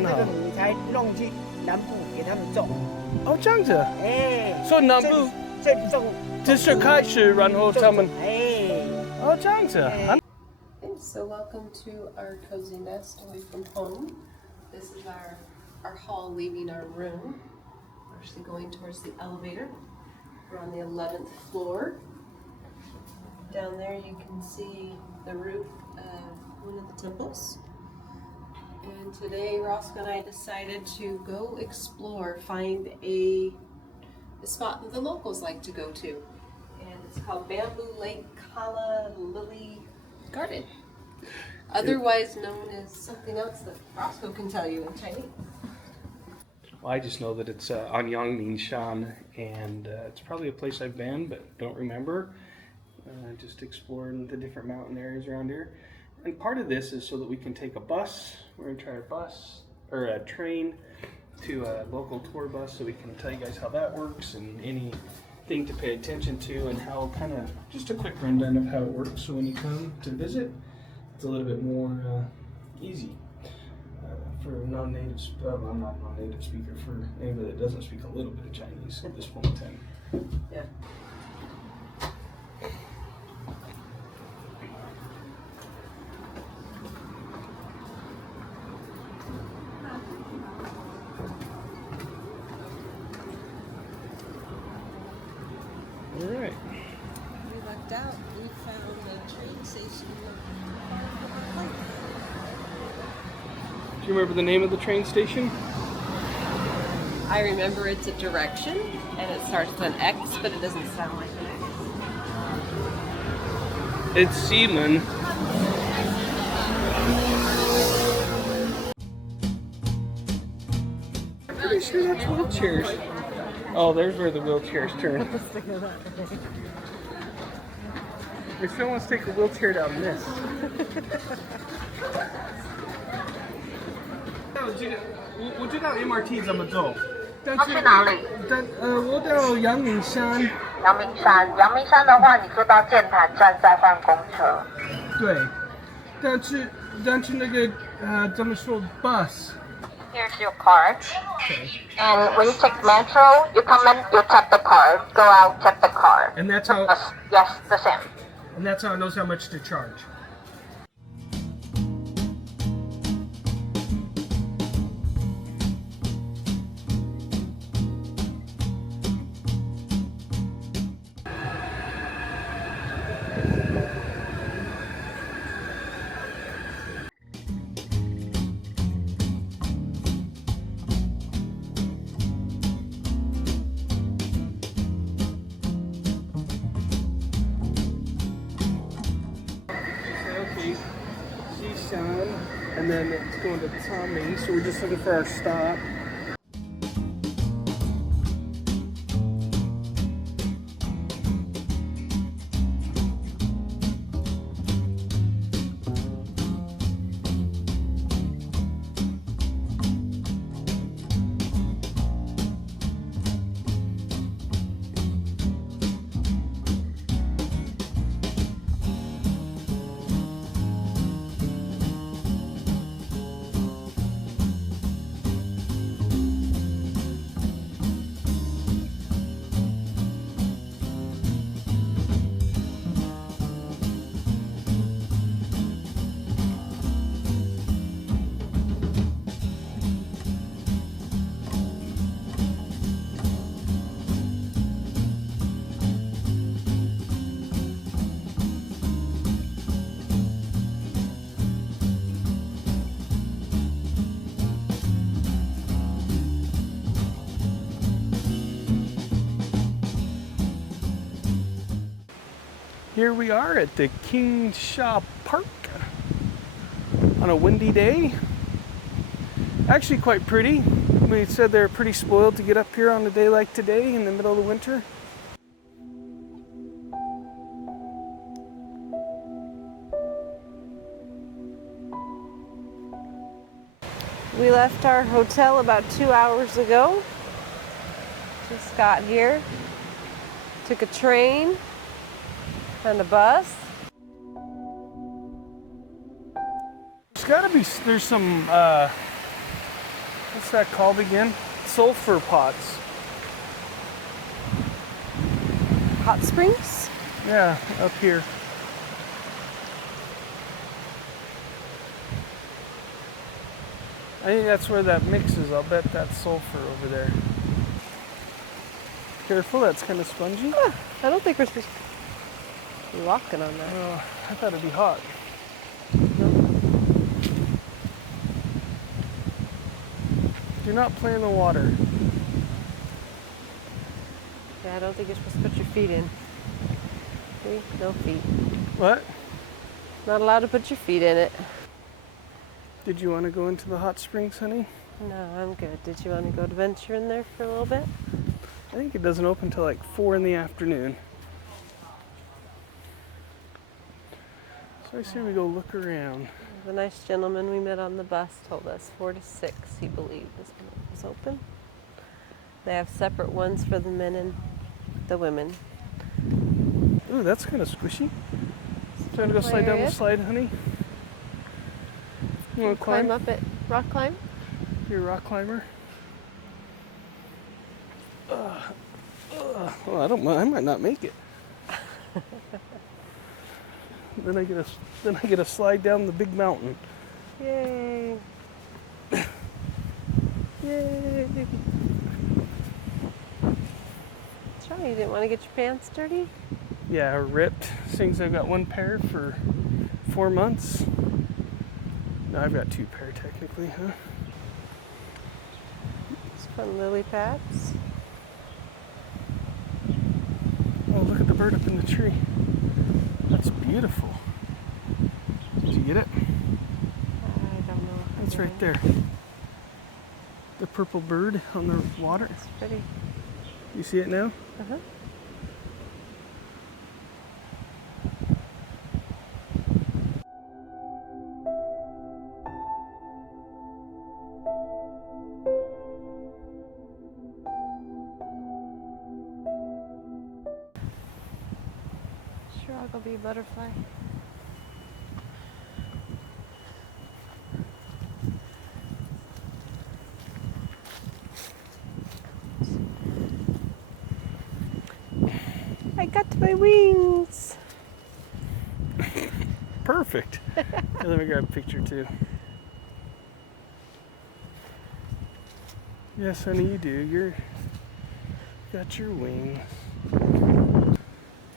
很好。这个米才弄去南部给他们种。哦，这样子。哎，所以南部这种就是开始，然后他们哎。哦这样子。So welcome to our cozy nest away from home. This is our hall leaving our room. We're actually going towards the elevator. We're on the 11th floor. Down there you can see the roof of one of the temples. And today Roscoe and I decided to go explore, find a spot that the locals like to go to. And it's called Bamboo Lake Kala Lily Garden. Otherwise known as something else that Roscoe can tell you in Chinese. Well, I just know that it's on Yangmingshan, and it's probably a place I've been, but don't remember. Just exploring the different mountain areas around here. And part of this is so that we can take a bus. We're going to try a bus, or a train, to a local tour bus, so we can tell you guys how that works and anything to pay attention to, and how kind of, just a quick rundown of how it works. So when you come to visit, it's a little bit more easy for non-native, I'm not a non-native speaker, for anybody that doesn't speak a little bit of Chinese at this point in time. Yeah. All right. We lucked out. We found the train station. Do you remember the name of the train station? I remember it's a direction, and it starts with an X, but it doesn't sound like an X. It's serene. I'm pretty sure that's wheelchairs. Oh, there's where the wheelchairs turn. I still want to take a wheelchair down this. 我知道 MRT 怎么走，但是去哪里？我到阳明山。阳明山的话，你坐到剑潭站再换公车。对，但是那个怎么说 bus？ Here's your card. Okay. And when you take metro, you come in, you tap the card. Go out, tap the card. And that's how. Yes, the same. And that's how it knows how much to charge. And then it's going to Tommy, so we're just looking for our stop. Here we are at the Yangmingshan Park on a windy day. Actually quite pretty. We said they're pretty spoiled to get up here on a day like today in the middle of the winter. We left our hotel about 2 hours ago. Just got here. Took a train and a bus. There's some What's that called again? Sulfur pots. Hot springs? Yeah, up here. I think that's where that mixes. I'll bet that's sulfur over there. Careful, that's kind of spongy. I don't think we're supposed to be walking on that. Oh, I thought it'd be hot. Do not play in the water. Yeah, I don't think you're supposed to put your feet in. See? No feet. What? Not allowed to put your feet in it. Did you want to go into the hot springs, honey? No, I'm good. Did you want to go adventure in there for a little bit? I think it doesn't open till like 4 in the afternoon. So I say we go look around. The nice gentleman we met on the bus told us 4 to 6, he believed, is when it was open. They have separate ones for the men and the women. Ooh, that's kind of squishy. Trying to go slide down the slide, honey? You want to climb? Up it. Rock climb? You're a rock climber? Well, I don't mind. I might not make it. Then I get a slide down the big mountain. Yay! Yay! What's wrong? You didn't want to get your pants dirty? Yeah, ripped. Things I've got one pair for 4 months. No, I've got 2 pair technically, huh? It's fun lily pads. Oh, look at the bird up in the tree. That's beautiful. Did you get it? I don't know. It's right there. The purple bird on the water. It's pretty. You see it now? Uh-huh. Sure, I'll go be a butterfly. I got my wings. Perfect. Here, let me grab a picture too. Yes, honey, you do. You got your wings.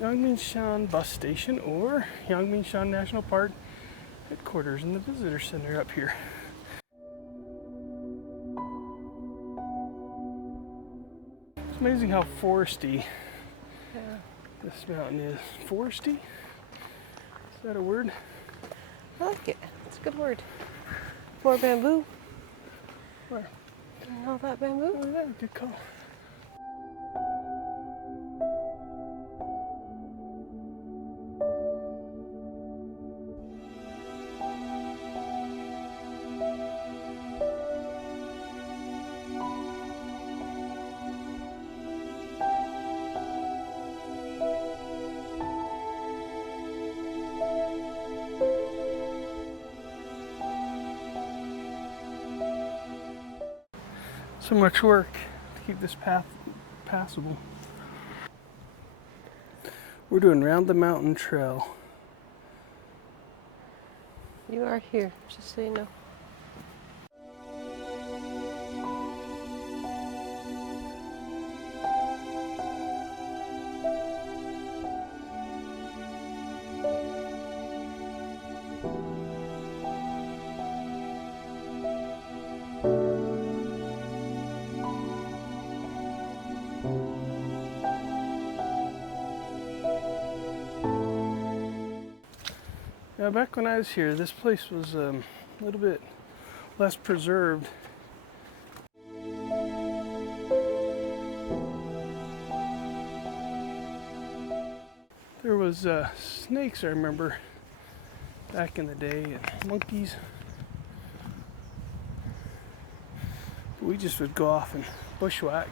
Yangmingshan Bus Station or Yangmingshan National Park headquarters in the visitor center up here. It's amazing how foresty this mountain is. Foresty? Is that a word? I like it. It's a good word. More bamboo. Where? And all that bamboo. Oh, yeah, good call. So much work to keep this path passable. We're doing Round the Mountain Trail. You are here, just so you know. Now, back when I was here, this place was a little bit less preserved. There was snakes, I remember, back in the day, and monkeys. But we just would go off and bushwhack,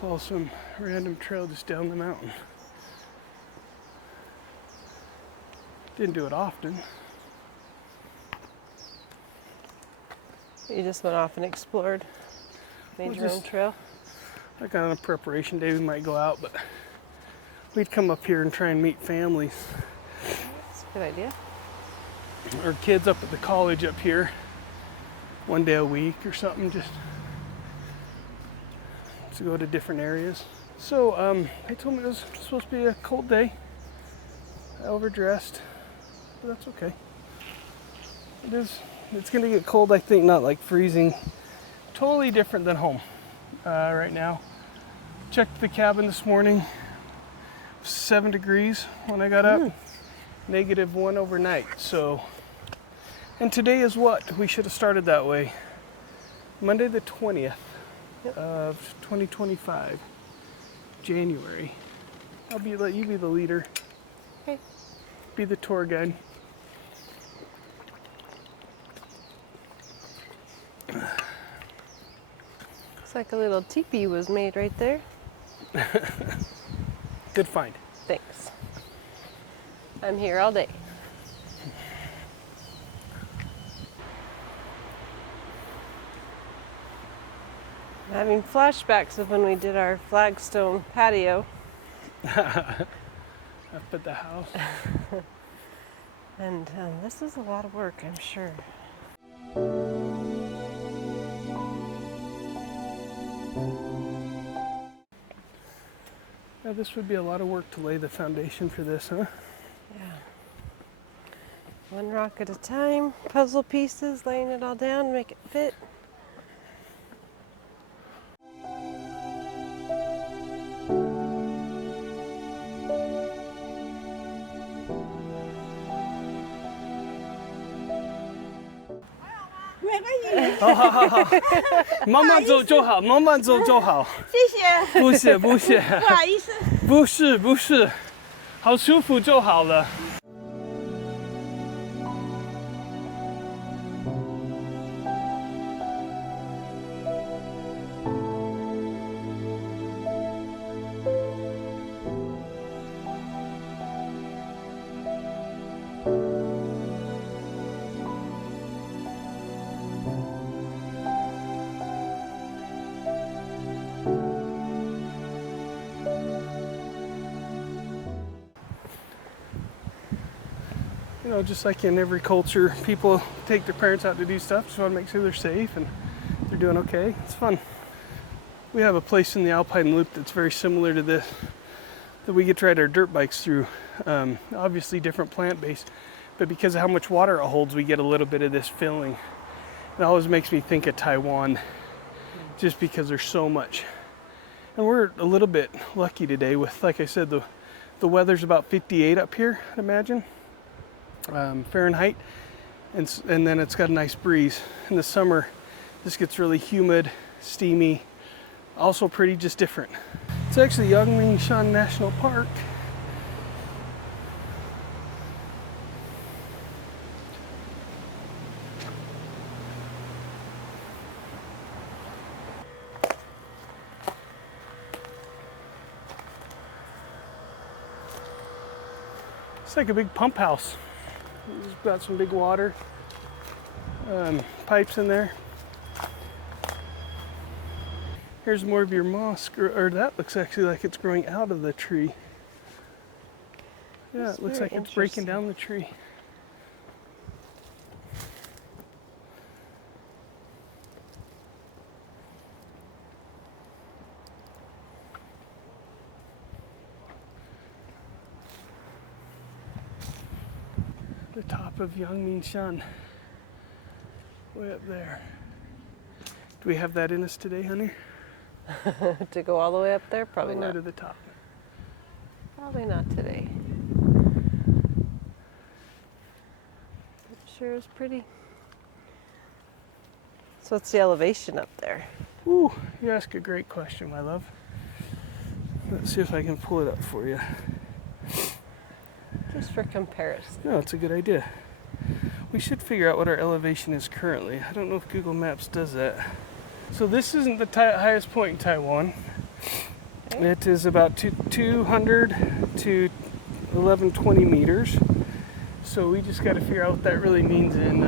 follow some random trail just down the mountain. Didn't do it often. You just went off and explored, made your own trail. Like on a preparation day, we might go out, but we'd come up here and try and meet families. That's a good idea. Or kids up at the college up here, one day a week or something, just to go to different areas. So they told me it was supposed to be a cold day. I overdressed, but that's okay. It is. It's gonna get cold, I think, not like freezing. Totally different than home right now. Checked the cabin this morning. 7 degrees when I got up. -1 overnight. So, and today is what? We should have started that way. Monday the 20th of 2025, January. Let you be the leader. Okay. Be the tour guide. Looks like a little teepee was made right there. Good find. Thanks. I'm here all day. I'm having flashbacks of when we did our flagstone patio. Up at the house. And this is a lot of work, I'm sure. Yeah, this would be a lot of work to lay the foundation for this, huh? Yeah. One rock at a time, puzzle pieces, laying it all down, make it fit.慢慢走就好，慢慢走就好。谢谢，不是不是不好意思。不是不是，好舒服就好了。You know, just like in every culture, people take their parents out to do stuff, just want to make sure they're safe and they're doing okay. It's fun. We have a place in the Alpine Loop that's very similar to this that we get to ride our dirt bikes through. Obviously different plant base, but because of how much water it holds, we get a little bit of this filling. It always makes me think of Taiwan, just because there's so much. And we're a little bit lucky today with, like I said, the weather's about 58 up here, I'd imagine. Fahrenheit, and then it's got a nice breeze. In the summer, this gets really humid, steamy, also pretty, just different. It's actually Yangmingshan National Park. It's like a big pump house. It's got some big water pipes in there. Here's more of your moss, or that looks actually like it's growing out of the tree. Yeah, it looks like it's breaking down the tree. The top of Yangmingshan, way up there. Do we have that in us today, honey? To go all the way up there? Probably All the way not. to the top. Probably not today. It sure is pretty. So what's the elevation up there? Ooh, you ask a great question, my love. Let's see if I can pull it up for you. Just for comparison. No, it's a good idea. We should figure out what our elevation is currently. I don't know if Google Maps does that. So this isn't the highest point in Taiwan. Okay. It is about 200 to 1120 meters. So we just got to figure out what that really means in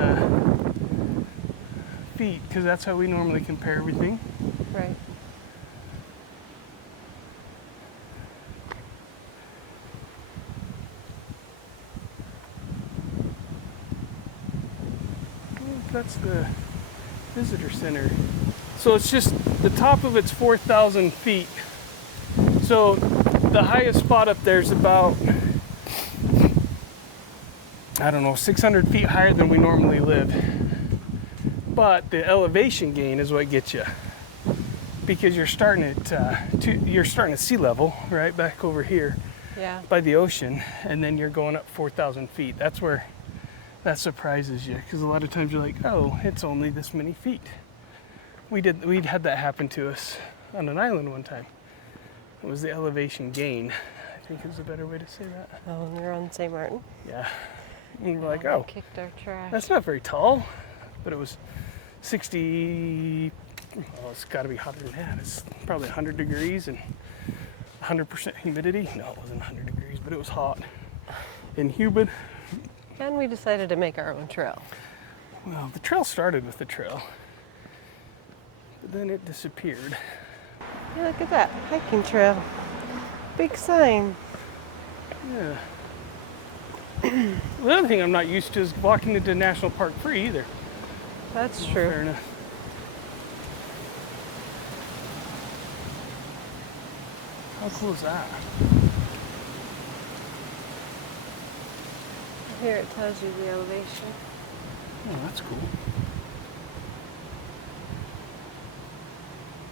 feet because that's how we normally compare everything. Right. That's the visitor center. So it's just the top of it's 4,000 feet. So the highest spot up there is about, I don't know, 600 feet higher than we normally live. But the elevation gain is what gets you, because you're starting at sea level right back over here Yeah. by the ocean, and then you're going up 4,000 feet. That's where that surprises you, because a lot of times you're like, oh, it's only this many feet. We'd had that happen to us on an island one time. It was the elevation gain, I think is a better way to say that. Oh, and we're on St. Martin. Yeah. And we're like, We oh, kicked our trash. that's not very tall, but it was 60, well, it's got to be hotter than that. It's probably 100 degrees and 100% humidity. No, it wasn't 100 degrees, but it was hot and humid. And we decided to make our own trail. Well, the trail started with the trail, but then it disappeared. Yeah, look at that hiking trail. Big sign. Yeah. The other thing I'm not used to is walking into National Park free either. That's Fair true. enough. How cool is that? Here it tells you the elevation. Oh, that's cool.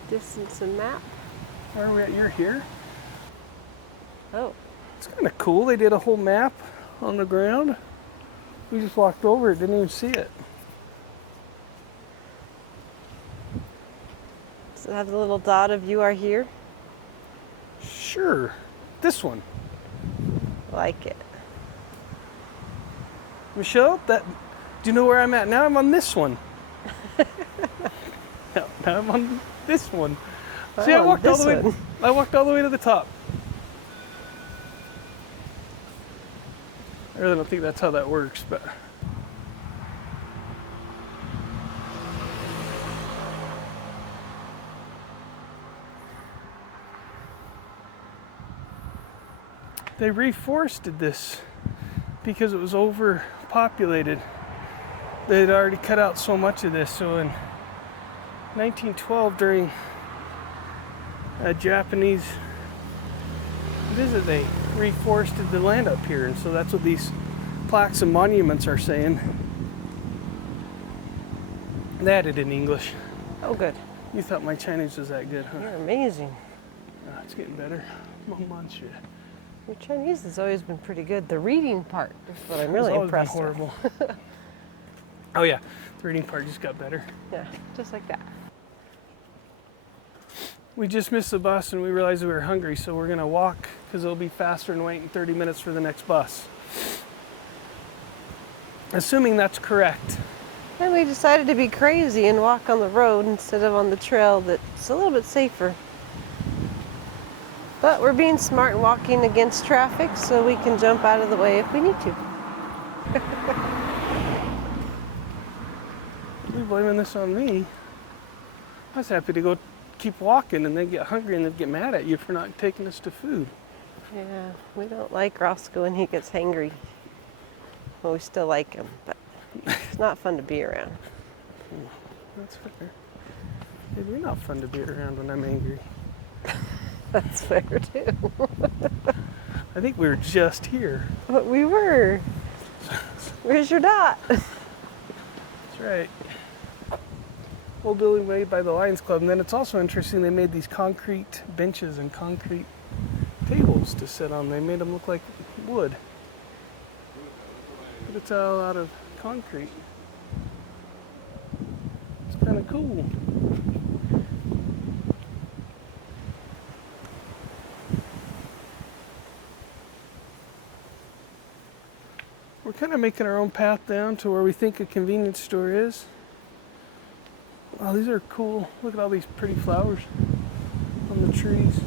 Distance and map. Where are we at? You're here? Oh, It's kind of cool. They did a whole map on the ground. We just walked over it, didn't even see it. does it have the little dot of you are here? Sure. This one. Like it. Michelle, do you know where I'm at now? I'm on this one. No, now I'm on this one. See, I'm on this one. I walked all the way to the top. I really don't think that's how that works, but they reforested this because it was overpopulated. They had already cut out so much of this. So in 1912, during a Japanese visit, they reforested the land up here, and so that's what these plaques and monuments are saying. They had it in English. Oh, good. You thought my Chinese was that good, huh? You're amazing. It's getting better. Monsieur. Your Chinese has always been pretty good. The reading part is what I'm It's really always been impressed with. horrible. Oh yeah, the reading part just got better. Yeah, just like that. We just missed the bus and we realized we were hungry, so we're gonna walk because it'll be faster than waiting 30 minutes for the next bus. Assuming that's correct. And we decided to be crazy and walk on the road instead of on the trail that's a little bit safer. But we're being smart and walking against traffic so we can jump out of the way if we need to. You're blaming this on me. I was happy to go keep walking and then get hungry and then get mad at you for not taking us to food. Yeah, we don't like Roscoe when he gets hangry. Well, we still like him, but it's not fun to be around. That's fair. Dude, you're not fun to be around when I'm angry. That's fair too. I think we were just here. But we were. Where's your dot? That's right. Old building made by the Lions Club. And then it's also interesting they made these concrete benches and concrete tables to sit on. They made them look like wood. But it's all out of concrete. It's kind of cool. We're kind of making our own path down to where we think a convenience store is. Wow, these are cool. Look at all these pretty flowers on the trees.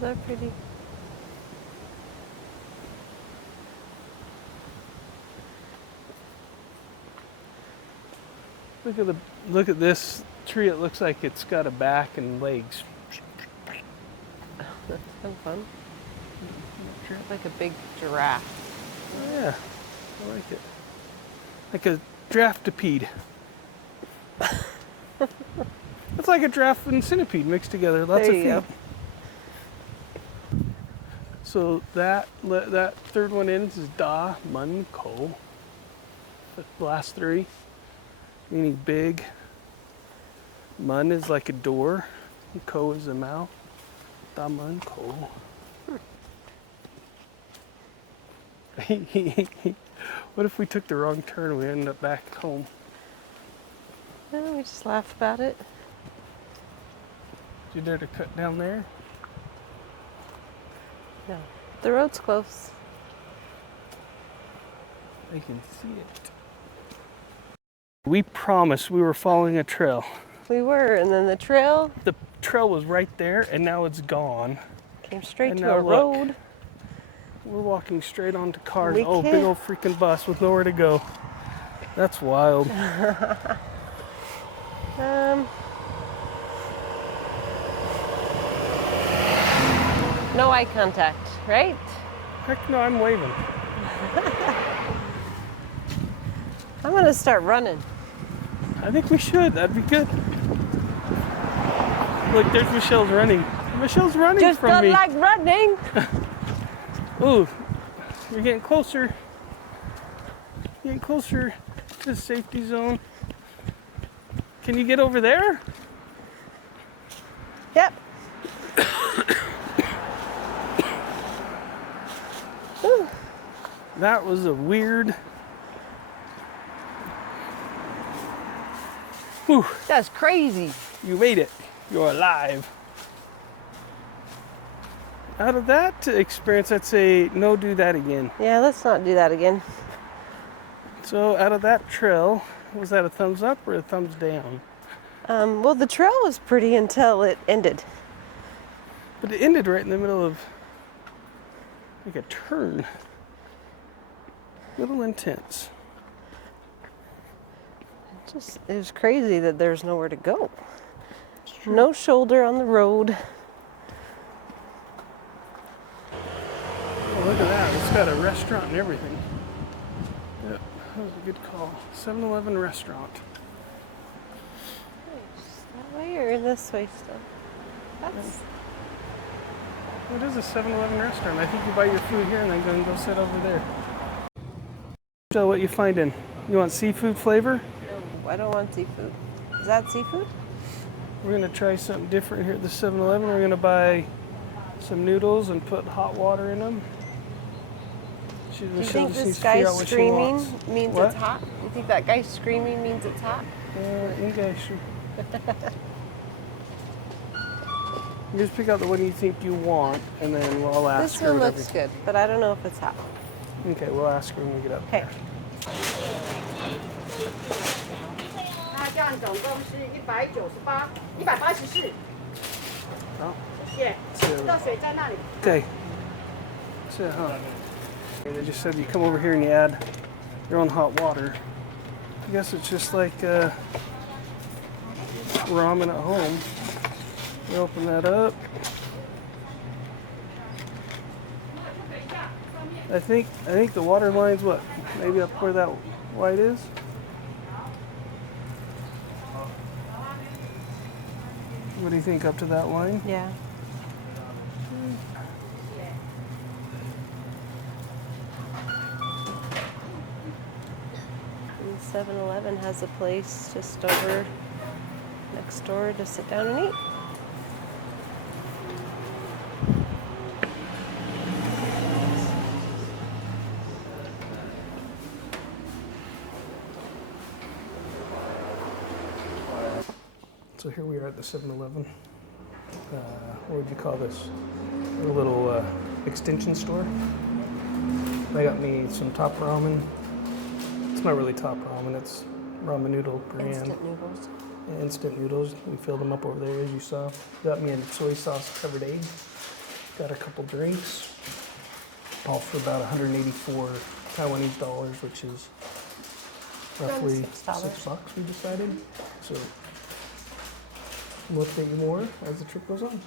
They're pretty. Look at this tree. It looks like it's got a back and legs. That's kind of fun. Like a big giraffe. Oh, yeah, I like it. Like a giraffepede. It's like a giraffe and centipede mixed together. Lots There of you feet. go. So that third one in is da, mun, ko. The last three, meaning big. Mun is like a door. And ko is a mouth. Da, mun, ko. What if we took the wrong turn and we ended up back home? No, we just laughed about it. Did you dare to cut down there? No. The road's close. I can see it. We promised we were following a trail. We were, and then the trail The trail was right there, and now it's gone. came straight And to now a look. road. We're walking straight onto cars. We Oh, big can't- old freaking bus with nowhere to go. That's wild. No eye contact, right? Heck no, I'm waving. I'm gonna start running. I think we should. That'd be good. Look, there's Michelle's running. Michelle's running Just from don't me. like running. Ooh, you're getting closer. Getting closer to the safety zone. Can you get over there? Yep. That was a weird. Whew, That's crazy. you made it. You're alive. Out of that experience, I'd say no, do that again. Yeah, let's not do that again. So, out of that trail, was that a thumbs up or a thumbs down? Well, the trail was pretty until it ended. But it ended right in the middle of like a turn. A little intense. It was crazy that there's nowhere to go. No shoulder on the road. Oh, look at that. It's got a restaurant and everything. Yep, that was a good call. 7-Eleven restaurant. That way or this way still? That's It is a 7-Eleven restaurant. I think you buy your food here and then go sit over there. So what you finding? You want seafood flavor? no, I don't want seafood. Is that seafood? We're gonna try something different here at the 7-Eleven. We're gonna buy some noodles and put hot water in them. Do you think this guy screaming means What? it's hot? You think that guy screaming means it's hot? Okay, sure. You just pick out the one you think you want, and then we'll ask This her. one whatever. looks good, but I don't know if it's hot. Okay, we'll ask her when we get up. Okay. 那这样总共是198、184。好，谢谢。是热水在那里。 Okay. So, huh? They just said you come over here and you add your own hot water. I guess it's just like ramen at home. You open that up. I think the water line's what? Maybe up where that white is? What do you think up to that line? Yeah. And 7-Eleven has a place just over next door to sit down and eat. So here we are at the 7-Eleven. What would you call this? A little extension store. They got me some top ramen. It's not really top ramen, it's ramen noodle brand. Instant noodles. Instant noodles. We filled them up over there as you saw. Got me a soy sauce covered egg. Got a couple drinks. All for about 184 Taiwanese dollars, which is roughly $6. $6 we decided. So we'll update you more as the trip goes on.